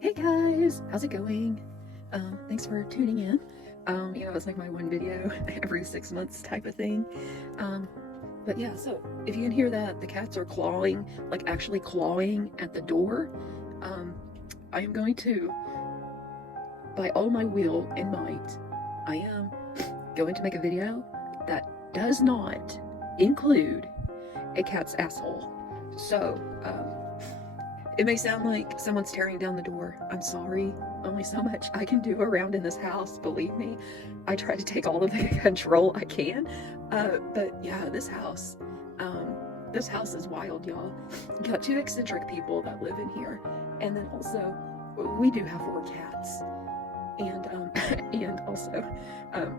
Hey guys, how's it going? Thanks for tuning in. It's like my one video every 6 months type of thing. But yeah, so if you can hear that the cats are clawing, like actually clawing at the door, I am going to, by all my will and might, I am going to make a video that does not include a cat's asshole. So, it may sound like someone's tearing down the door. I'm sorry. Only so much I can do around in this house, believe me. I try to take all of the control I can. But yeah, this house is wild, y'all. Got two eccentric people that live in here. And then also, we do have 4 cats. And, and also,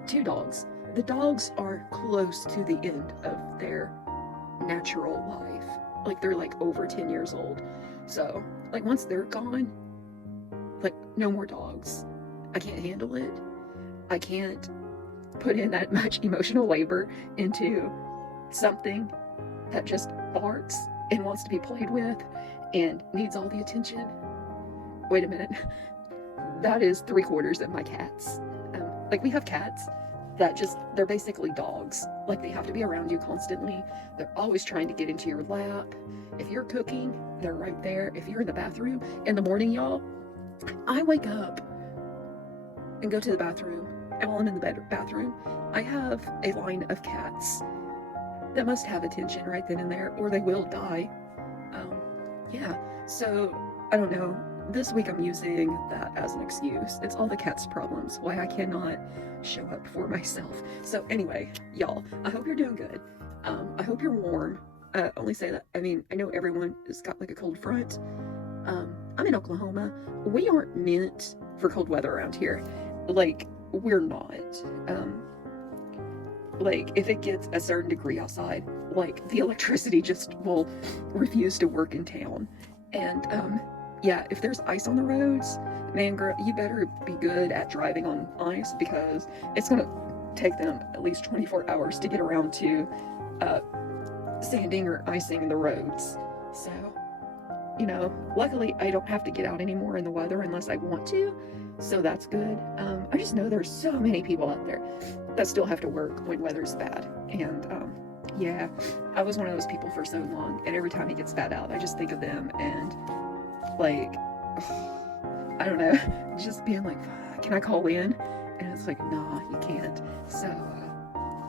2 dogs. The dogs are close to the end of their natural life. Like, they're like over 10 years old. So, like, once they're gone, like, no more dogs. I can't handle it. I can't put in that much emotional labor into something that just barks and wants to be played with and needs all the attention. Wait a minute. That is 3/4 of my cats. Like, we have cats that they're basically dogs. Like, they have to be around you constantly. They're always trying to get into your lap. If you're cooking, they're right there. If you're in the bathroom in the morning, y'all, I wake up and go to the bathroom, and while I'm in the bathroom, I have a line of cats that must have attention right then and there, or they will die. Yeah, so I don't know. This week I'm using that as an excuse. It's all the cats' problems, why I cannot show up for myself. So anyway, y'all, I hope you're doing good. I hope you're warm. Only say that, I mean, I know everyone has got like a cold front. I'm in Oklahoma. We aren't meant for cold weather around here. Like, we're not. Like, if it gets a certain degree outside, like, the electricity just will refuse to work in town. And, yeah, if there's ice on the roads, man, girl, you better be good at driving on ice, because it's gonna take them at least 24 hours to get around to, sanding or icing the roads. So, luckily I don't have to get out anymore in the weather unless I want to, so that's good. I just know there's so many people out there that still have to work when weather's bad, and yeah, I was one of those people for so long, and every time it gets bad out, I just think of them, and like, I don't know, just being like, can I call in? And it's like, nah, you can't. So,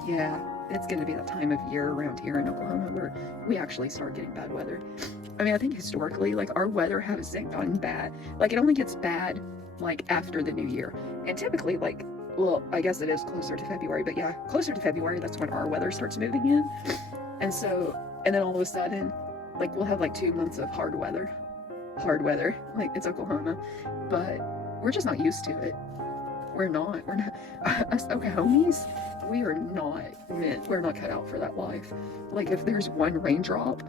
yeah, it's gonna be that time of year around here in Oklahoma where we actually start getting bad weather. I mean, I think historically, like, our weather hasn't gotten bad. Like, it only gets bad, like, after the new year. And typically, like, well, I guess it is closer to February, but yeah, closer to February, that's when our weather starts moving in. And so, and then all of a sudden, like, we'll have like 2 months of hard weather, like, it's Oklahoma, but we're just not used to it. We're not, us Oklahomies, we're not cut out for that life. Like, if there's one raindrop,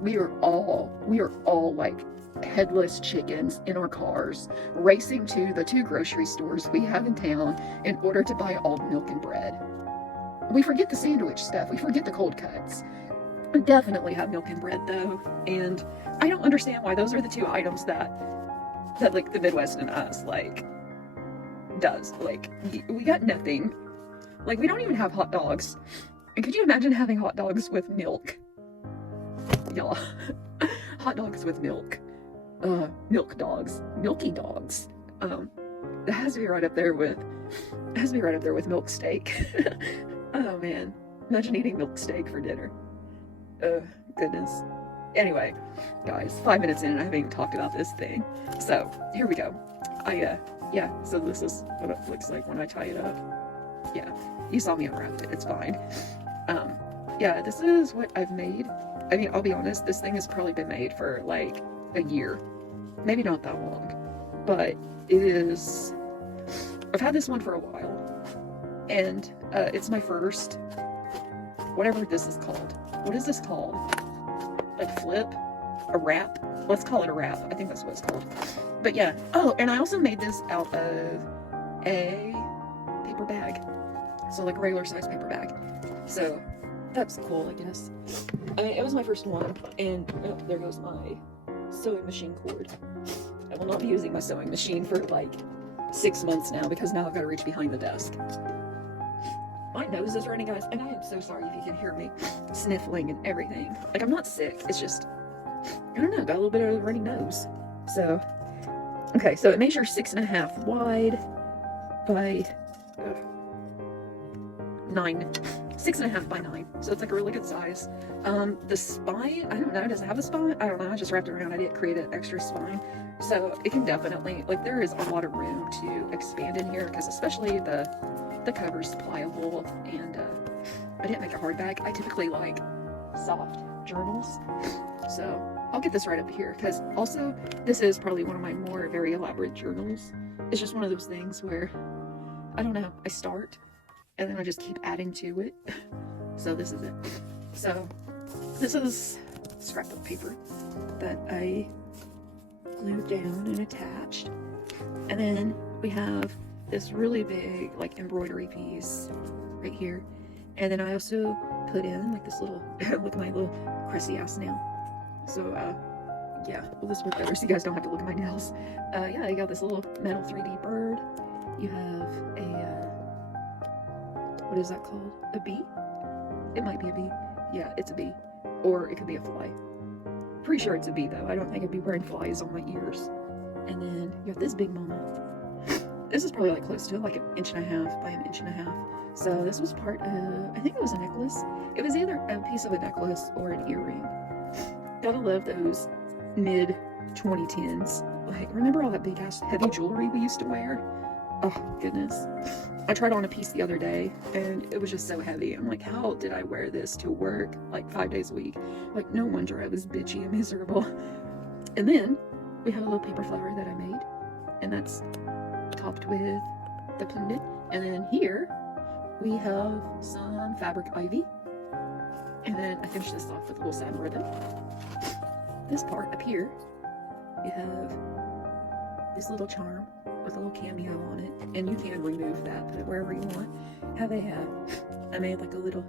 we are all like headless chickens in our cars, racing to the 2 grocery stores we have in town in order to buy all the milk and bread. We forget the sandwich stuff, we forget the cold cuts. I definitely have milk and bread though, and I don't understand why those are the 2 items that like the Midwest and us, like, does. Like, we got nothing. Like, we don't even have hot dogs. And could you imagine having hot dogs with milk? Y'all. Hot dogs with milk. Milk dogs. Milky dogs. That has to be right up there with milk steak. Oh man. Imagine eating milk steak for dinner. Goodness. Anyway, guys, 5 minutes in and I haven't even talked about this thing. So, here we go. Yeah, so this is what it looks like when I tie it up. Yeah, you saw me unwrap it, it's fine. Yeah, this is what I've made. I mean, I'll be honest, this thing has probably been made for like a year. Maybe not that long, but it is, I've had this one for a while, and it's my first, whatever this is called. What is this called? Like, flip? A wrap? Let's call it a wrap. I think that's what it's called. But yeah. Oh, and I also made this out of a paper bag. So, like, a regular size paper bag. So that's cool, I guess. I mean, it was my first one, and oh, there goes my sewing machine cord. I will not be using my sewing machine for like 6 months now because now I've got to reach behind the desk. My nose is running, guys, and I am so sorry if you can hear me sniffling and everything. Like, I'm not sick, it's just, I don't know, got a little bit of a runny nose. So, okay, so it measures 6.5 wide by 9. 6.5 by 9, so it's like a really good size. The spine, I don't know, does it have a spine? I don't know, I just wrapped it around. I didn't create an extra spine, so it can definitely, like, there is a lot of room to expand in here, because especially the cover's pliable, and I didn't make a hard bag. I typically like soft journals, so I'll get this right up here, because also this is probably one of my more very elaborate journals. It's just one of those things where, I don't know, I start and then I just keep adding to it. So this is it. So this is scrapbook paper that I glued down and attached. And then we have this really big like embroidery piece right here. And then I also put in like this little, look at my little crusty ass nail. So yeah, well, this will better so you guys don't have to look at my nails. Yeah, you got this little metal 3D bird. You have a, what is that called? A bee? It might be a bee. Yeah, it's a bee. Or it could be a fly. Pretty sure it's a bee though. I don't think I'd be wearing flies on my ears. And then you have this big mama. This is probably like close to like 1.5 inches by 1.5 inches. So this was part of, I think it was a necklace. It was either a piece of a necklace or an earring. Gotta love those mid 2010s. Like, remember all that big ass heavy jewelry we used to wear? Oh goodness. I tried on a piece the other day and it was just so heavy. I'm like, how did I wear this to work like 5 days a week? Like, no wonder I was bitchy and miserable. And then we have a little paper flower that I made, and that's topped with the pendant. And then here we have some fabric ivy. And then I finished this off with a little satin ribbon. This part up here, you have this little charm with a little cameo on it, and you can remove that, put it wherever you want. How they have, I made like a little,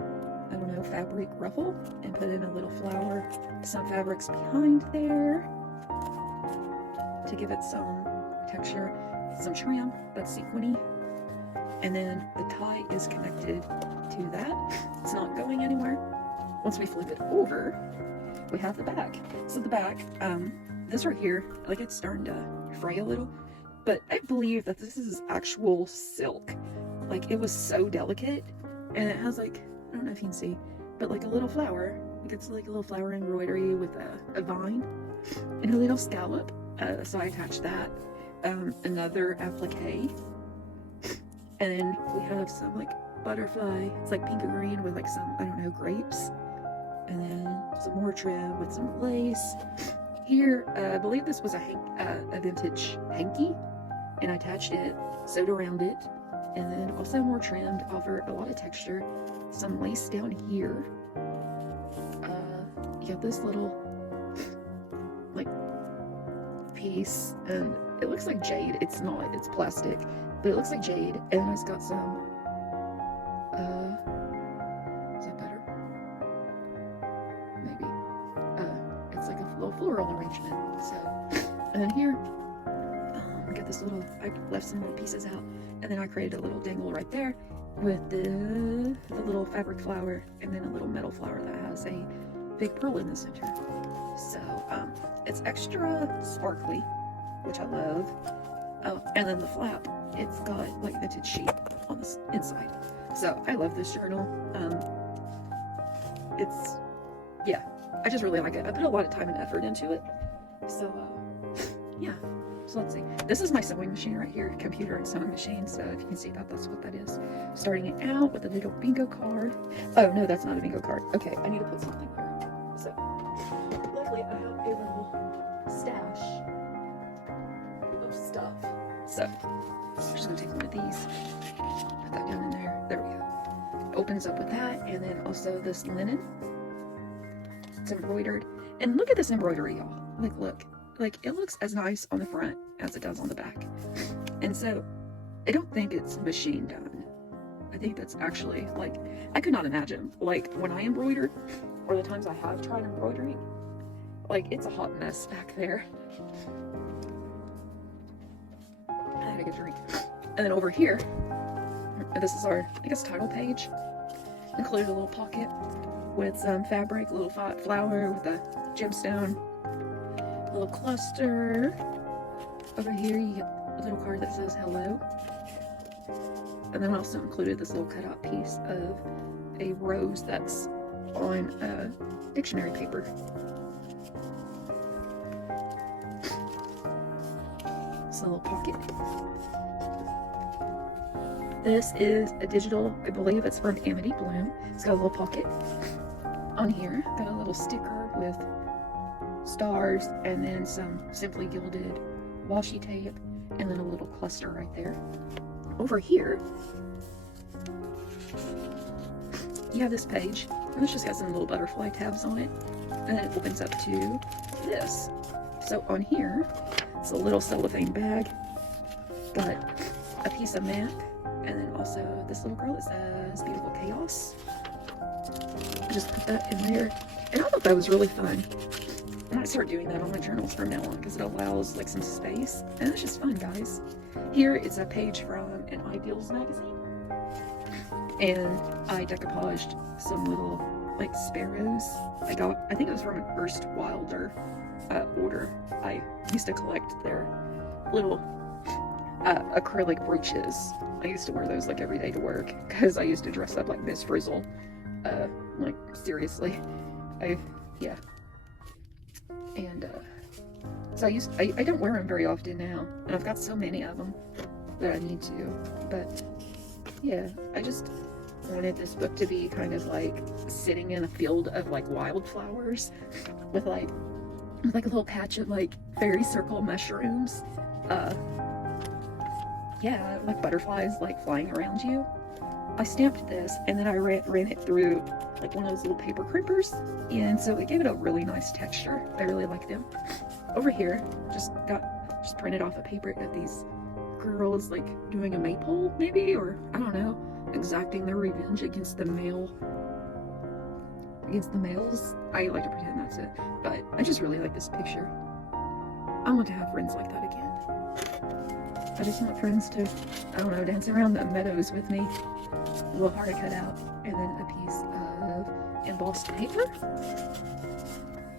I don't know, fabric ruffle, and put in a little flower, some fabrics behind there to give it some texture, some trim that's sequiny, and then the tie is connected to that. It's not going anywhere. Once we flip it over, we have the back. So the back, this right here, like, it's starting to fray a little, but I believe that this is actual silk. Like, it was so delicate, and it has like, I don't know if you can see, but like a little flower. Like, it's like a little flower embroidery with a vine and a little scallop. So I attached that. Another applique, and then we have some like butterfly. It's like pink and green with like some, I don't know, grapes, and then some more trim with some lace. Here, I believe this was a vintage hanky, and I attached it, sewed around it, and then also more trim to offer a lot of texture. Some lace down here. You have this little like piece, and it looks like jade. It's not, it's plastic, but it looks like jade. And then it's got some, is that better? Maybe. It's like a little floral arrangement. So, and then here, I got this little, I left some little pieces out, and then I created a little dangle right there with the little fabric flower, and then a little metal flower that has a big pearl in the center. So, it's extra sparkly, which I love. Oh, and then the flap, it's got like vintage sheep on the inside. So I love this journal. It's, yeah, I just really like it. I put a lot of time and effort into it. So, yeah. So let's see. This is my sewing machine right here, computer and sewing machine. So if you can see that, that's what that is. Starting it out with a little bingo card. Oh no, that's not a bingo card. Okay, I need to put something there. So luckily I have a little stash of stuff. So I'm just gonna take one of these, put that down in there. There we go. Opens up with that, and then also this linen. It's embroidered, and look at this embroidery, y'all. Like, look. Like, it looks as nice on the front as it does on the back. And so, I don't think it's machine done. I think that's actually, like, I could not imagine, like, when I embroidered, or the times I have tried embroidering, Like, it's a hot mess back there. I had a good drink. And then over here, this is our, I guess, title page. Included a little pocket with some fabric, a little flower with a gemstone, a little cluster. Over here, you get a little card that says hello. And then I also included this little cutout piece of a rose that's on dictionary paper. It's a little pocket. This is a digital, I believe it's from Amity Bloom. It's got a little pocket on here. Got a little sticker with stars and then some simply gilded washi tape and then a little cluster right there. Over here, you have this page, and this just got some little butterfly tabs on it, and then it opens up to this. So on here, it's a little cellophane bag, got a piece of map, and then also this little girl that says Beautiful Chaos. I just put that in there, and I thought that was really fun. I might start doing that on my journals from now on because it allows like some space, and it's just fun, guys. Here is a page from an Ideals magazine, and I decoupaged some little like sparrows. I think it was from an Erst Wilder order. I used to collect their little acrylic brooches. I used to wear those like every day to work because I used to dress up like Miss Frizzle. Like seriously, yeah. And so I don't wear them very often now, and I've got so many of them that I need to. But yeah, I just wanted this book to be kind of like sitting in a field of like wildflowers with like a little patch of like fairy circle mushrooms. Yeah, like butterflies like flying around you. I stamped this and then I ran it through like one of those little paper crimpers, and so it gave it a really nice texture. I really like them. Over here, just printed off a paper of these girls like doing a maypole maybe, or I don't know, exacting their revenge against the males. I like to pretend that's it, but I just really like this picture. I want to have friends like that again. I just want friends to, I don't know, dance around the meadows with me. A little heart to cut out, and then a piece of embossed paper.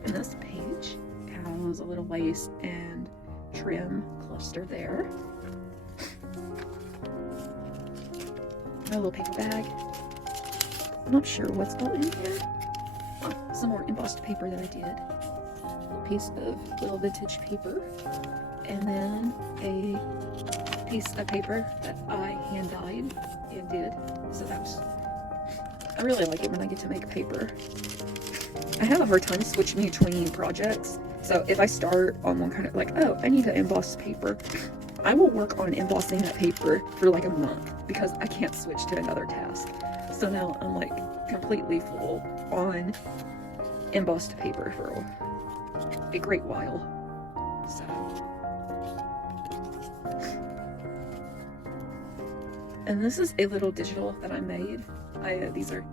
And this page has a little lace and trim cluster there. A little paper bag. I'm not sure what's all in here. Oh, some more embossed paper that I did. A little piece of little vintage paper. And then a piece of paper that I hand dyed and did. So I really like it when I get to make paper. I have a hard time switching between projects. So if I start on one kind of like, oh, I need to emboss paper, I will work on embossing that paper for like a month because I can't switch to another task. So now I'm like completely full on embossed paper for a great while. So and this is a little digital that I made. These are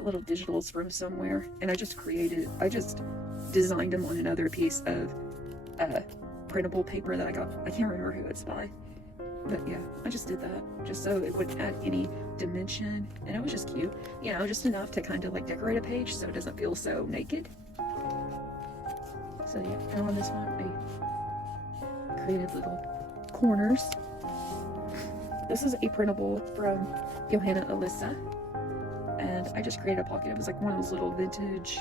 little digitals from somewhere, and I just designed them on another piece of printable paper that I got. I can't remember who it's by, but yeah, I just did that just so it wouldn't add any dimension, and it was just cute, you know, just enough to kind of like decorate a page so it doesn't feel so naked. So yeah, and on this one I created little corners. This is a printable from Johanna Alyssa, and I just created a pocket. It was like one of those little vintage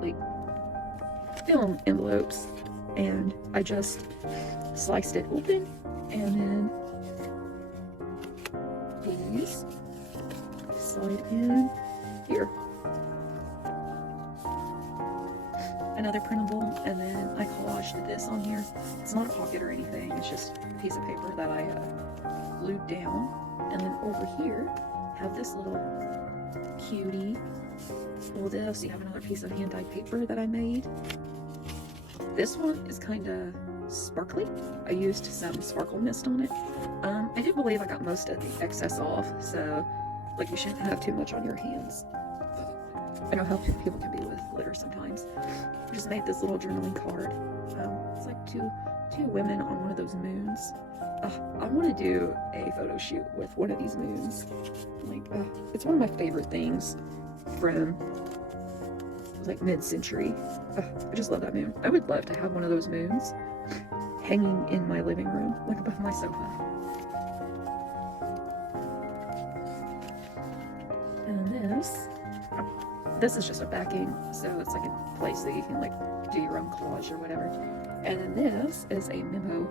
like film envelopes, and I just sliced it open, and then these slide in here. Another printable, and then I collaged this on here. It's not a pocket or anything, it's just a piece of paper that I glued down. And then over here, have this little cutie. Fold it up so you have another piece of hand-dyed paper that I made. This one is kind of sparkly. I used some sparkle mist on it. I do believe I got most of the excess off, so like you shouldn't have too much on your hands. I know how people can be with glitter sometimes. I just made this little journaling card. It's like two women on one of those moons. I want to do a photo shoot with one of these moons. Like, it's one of my favorite things from like mid-century. I just love that moon. I would love to have one of those moons hanging in my living room, like above my sofa. And this is just a backing, so it's like a place that you can like do your own collage or whatever. And then this is a memo.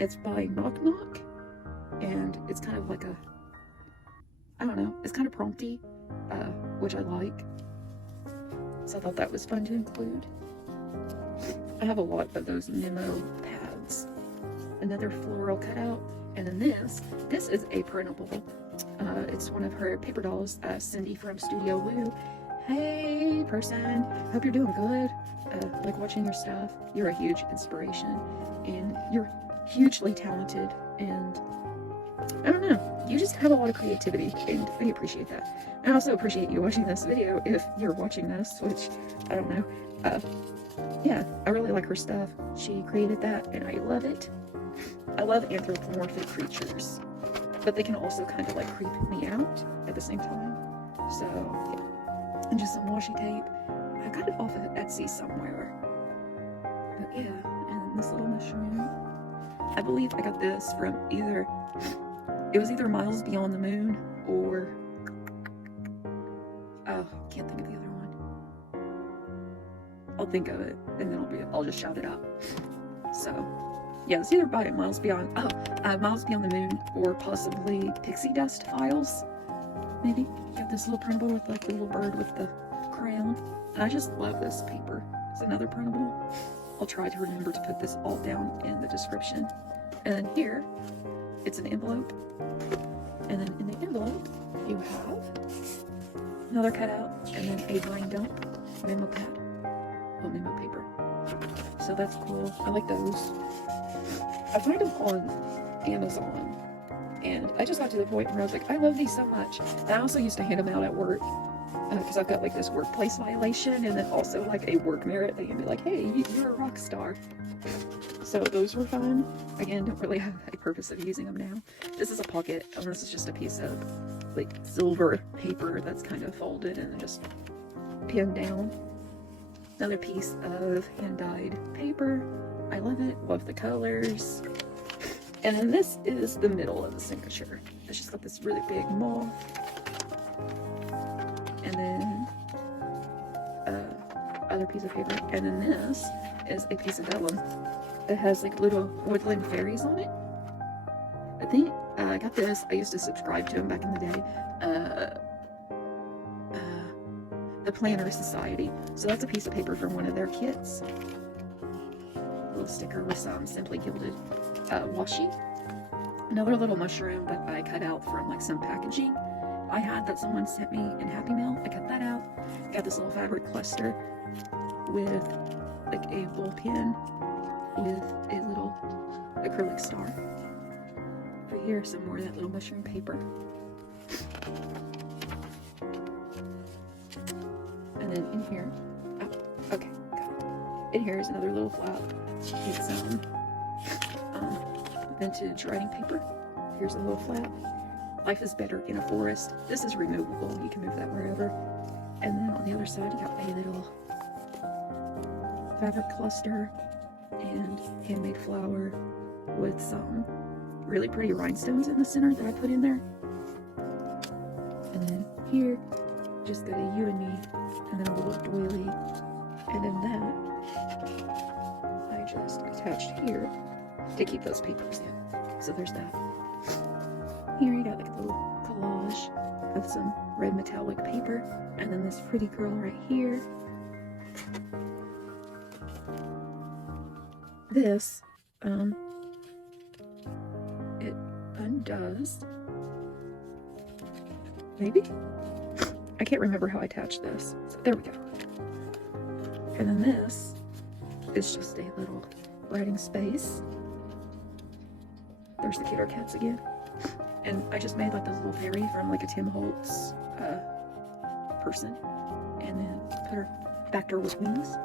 It's by Knock Knock, and it's kind of like a, I don't know, it's kind of prompty, which I like. So I thought that was fun to include. I have a lot of those memo pads. Another floral cutout, and then this is a printable. It's one of her paper dolls, Cindy from Studio Woo. Hey person, hope you're doing good. Like watching your stuff. You're a huge inspiration, and you're hugely talented, and I don't know, you just have a lot of creativity, and I appreciate that. I also appreciate you watching this video if you're watching this, which I don't know. Yeah, I really like her stuff. She created that, and I love it. I love anthropomorphic creatures, but they can also kind of like creep me out at the same time. So yeah, and just some washi tape. I got it off of Etsy somewhere, but yeah. And this little mushroom, I believe I got this from either Miles Beyond the Moon or can't think of the other one. I'll think of it and then I'll just shout it out. So yeah, it's either by Miles Beyond Miles Beyond the Moon or possibly Pixie Dust Files. Maybe you have this little printable with like the little bird with the crown, and I just love this paper. It's another printable. I'll try to remember to put this all down in the description. And then here, it's an envelope. And then in the envelope, you have another cutout, and then a brain dump memo pad. Oh, memo paper. So that's cool. I like those. I find them on Amazon. And I just got to the point where I was like, I love these so much. And I also used to hand them out at work. Because I've got like this workplace violation, and then also like a work merit. They can be like, hey, you're a rock star. So those were fun. Again, don't really have a purpose of using them now. This is a pocket, and this is just a piece of like silver paper that's kind of folded and just pinned down. Another piece of hand-dyed paper. I love it. Love the colors. And then this is the middle of the signature. It's just got this really big moth. And then other piece of paper. And then this is a piece of vellum that has like little woodland fairies on it. I think I got this. I used to subscribe to them back in the day. The Planner Society. So that's a piece of paper from one of their kits. A little sticker with some Simply Gilded washi. Another little mushroom that I cut out from like some packaging I had that someone sent me in Happy Mail. I cut that out. Got this little fabric cluster with like a ball pen with a little acrylic star. For here, some more of that little mushroom paper. And then in here, okay, got it. In here is another little flap. It's vintage writing paper. Here's a little flap. Life is better in a forest. This is removable. You can move that wherever. And then on the other side, you got a little fabric cluster and handmade flower with some really pretty rhinestones in the center that I put in there. And then here, just got a you and me, and then a little doily. And then that, I just attached here to keep those papers in. So there's that. Here you got like a little collage of some red metallic paper, and then this pretty girl right here. This, it undoes, maybe? I can't remember how I attached this. So there we go. And then this is just a little writing space. There's the Kidder Cats again. And I just made like this little fairy from like a Tim Holtz person. and then put her, backed her with wings.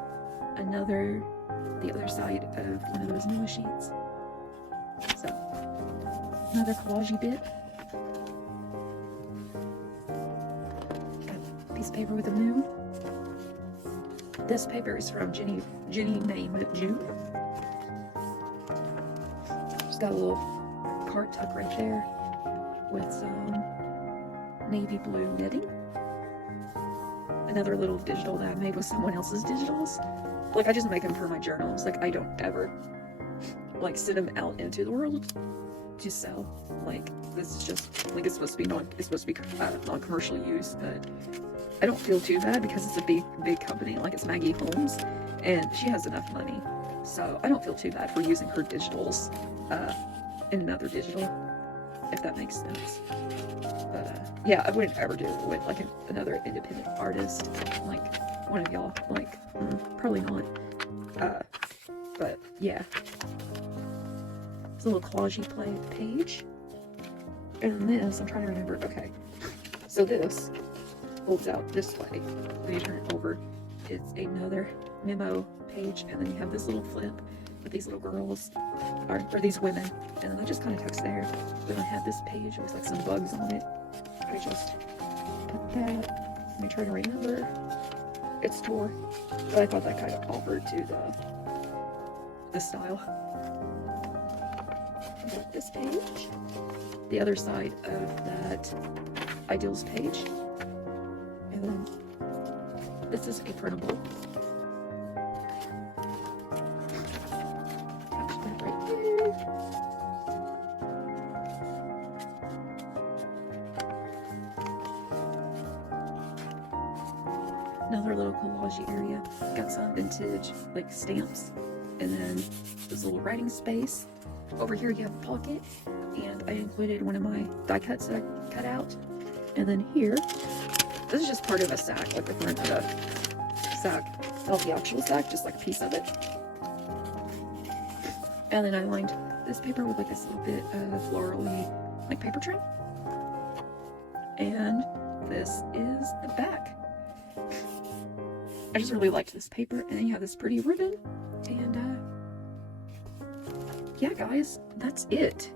The other side of one of those Noah sheets. So, another collage bit. Got a piece of paper with a moon. This paper is from Jenny named June. She's got a little card tuck right there with some navy blue knitting. Another little digital that I made with someone else's digitals. Like, I just make them for my journals. Like, I don't ever, like, send them out into the world to sell. Like, this is just, like, it's supposed to be non-commercial use, but I don't feel too bad because it's a big company. Like, it's Maggie Holmes, and she has enough money. So, I don't feel too bad for using her digitals in another digital, if that makes sense. But, yeah, I wouldn't ever do it with, like, another independent artist, like one of y'all. Like, probably not. But, yeah. It's a little collage page. And this, I'm trying to remember, okay. So this folds out this way. When you turn it over, it's another memo page, and then you have this little flip with these little girls, or these women, and then that just kind of tucks there. Then I have this page with like some bugs on it. I just put that. Let me try to remember. It's tore, but I thought that kind of offered to the style. Got this page, the other side of that ideals page, and then this is a printable. Attach that right there. Another little collage area. Got some vintage like stamps, and then this little writing space. Over here you have a pocket, and I included one of my die cuts that I cut out. And then here, this is just part of a sack, like the front of a sack, not the actual sack, just like a piece of it. And then I lined this paper with like this little bit of florally like paper trim. And this is the back. I just really liked this paper, and then you have this pretty ribbon, and yeah guys, that's it.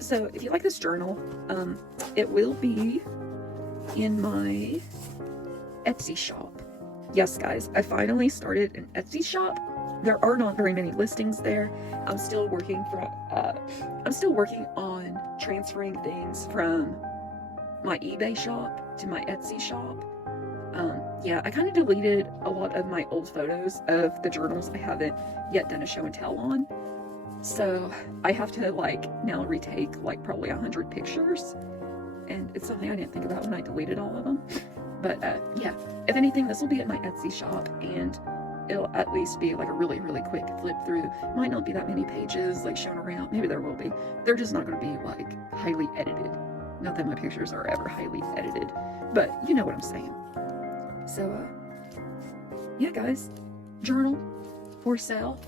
So if you like this journal, it will be in my Etsy shop. Yes guys, I finally started an Etsy shop. There are not very many listings there. I'm still working on transferring things from my eBay shop to my Etsy shop. Yeah, I kind of deleted a lot of my old photos of the journals I haven't yet done a show and tell on. So I have to like now retake like probably 100 pictures, and it's something I didn't think about when I deleted all of them. But yeah, if anything, this will be at my Etsy shop, and it'll at least be like a really quick flip through. Might not be that many pages like shown around. Maybe there will be. They're just not going to be like highly edited. Not that my pictures are ever highly edited, but you know what I'm saying. So yeah guys, journal for sale.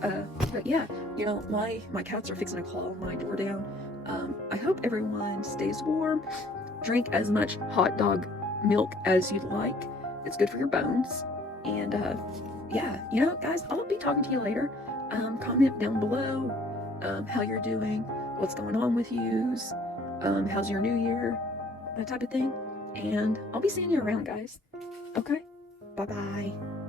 But yeah, you know, my cats are fixing to claw my door down. I hope everyone stays warm. Drink as much hot dog milk as you'd like. It's good for your bones. And yeah, you know guys, I'll be talking to you later. Comment down below how you're doing, what's going on with yous, how's your new year, that type of thing. And I'll be seeing you around guys. Okay, bye bye.